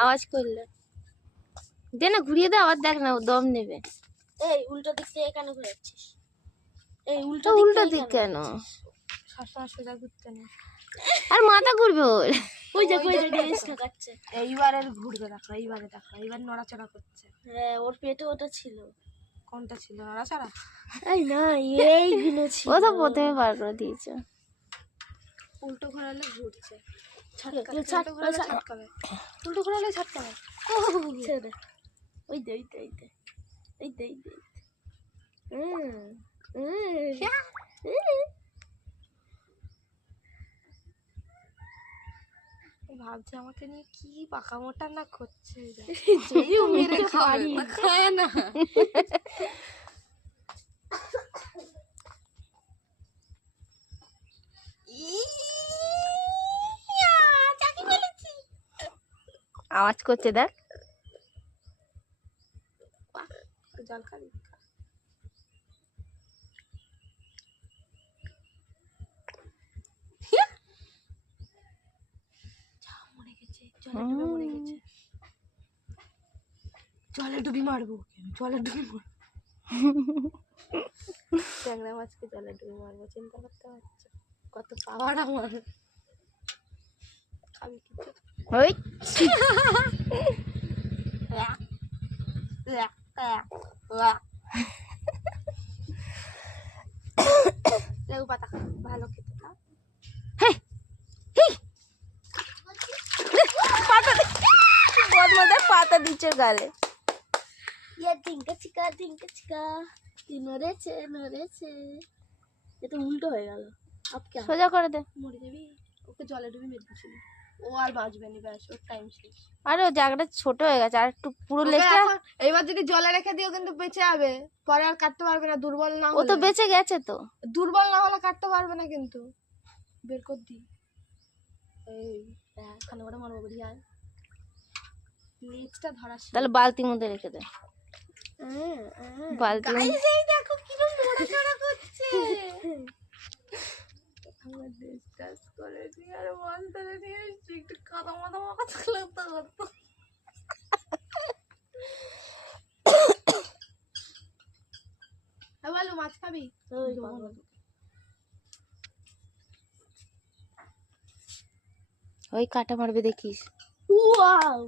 আওয়াজ করলে দে না, ঘুরিয়ে দে, আবার দেখ না, ও দম নেবে। এই উল্টো দিক থেকে কেন ঘুরে যাচ্ছিস? এই উল্টো দিক কেন? সবসময় সোজা ঘুরতে না, আর মাথা ঘুরবে ওর। ওই যে রেস খাচ্ছে। এইবারে ঘুরবে, দেখো এইবারে দেখো, এইবার নড়াচড়া করছে। হ্যাঁ, ওর পেটে ওটা ছিল। কোনটা ছিল নড়াচড়া? এই না, এইগুলো ছিল। ও তো প্রথমে বার করে দিয়েছে। উল্টো ঘোরালে ঘুরছে, ছাটকাবে। উল্টো ঘোরালে ছাটকাবে। ওই দে ওই দে ওই দে ওই দে ওই দে। ভাবছি আমাকে নিয়ে কি পাকা মোটা না করছে। মেরে খায় না। আওয়াজ করছে দেখ। জল খাবি? মরে গেছে, জলে ডুবি মারবো। জলে ডুবি মারবো, ট্যাংরা মাছকে জলে ডুবি মারবো। চিন্তা করতে পারছো কত পাওয়ার আমার? খাবি কিছু? ওই লেবু পাতা খা, ভালো খেতে খা। পাতা দিচ্ছে গালে। টিঙ্কা চিকা নড়েছে। এটা উল্টো হয়ে গেল। সোজা করে দে। মরে যাবি। ওকে জলে ডুবি মেরে দিয়েছিল, ও আর বাঁচবে না, ব্যাস ওর টাইম শেষ। আরে ও জায়গাটা ছোট হয়ে গেছে, আর একটু পুরো লেজটা। এইবার যদি জলে রেখে দিও কিন্তু বেঁচে যাবে, পরে আর কাটতে পারবে না। দুর্বল না ও হলে, তো বেঁচে গেছে তো। দুর্বল না হলে কাটতে পারবে না কিন্তু। বের কর দি। এই খানা করে মারবো, বেরিয়ে আয়। লেজটা ধরা ছিল। তাহলে বালতির মধ্যে রেখে দে। বালতি দেখো কিরকম নড়াচড়া করছে। আমার ডিসকাস করে দিয়ে আর মন্ত্রে নিয়ে এসছি, একটু কাদা মাদা মাখা লাগতে করতো। হ্যাঁ বলো, মাছ খাবি? ওই কাটা মারবে দেখিস। ওয়াও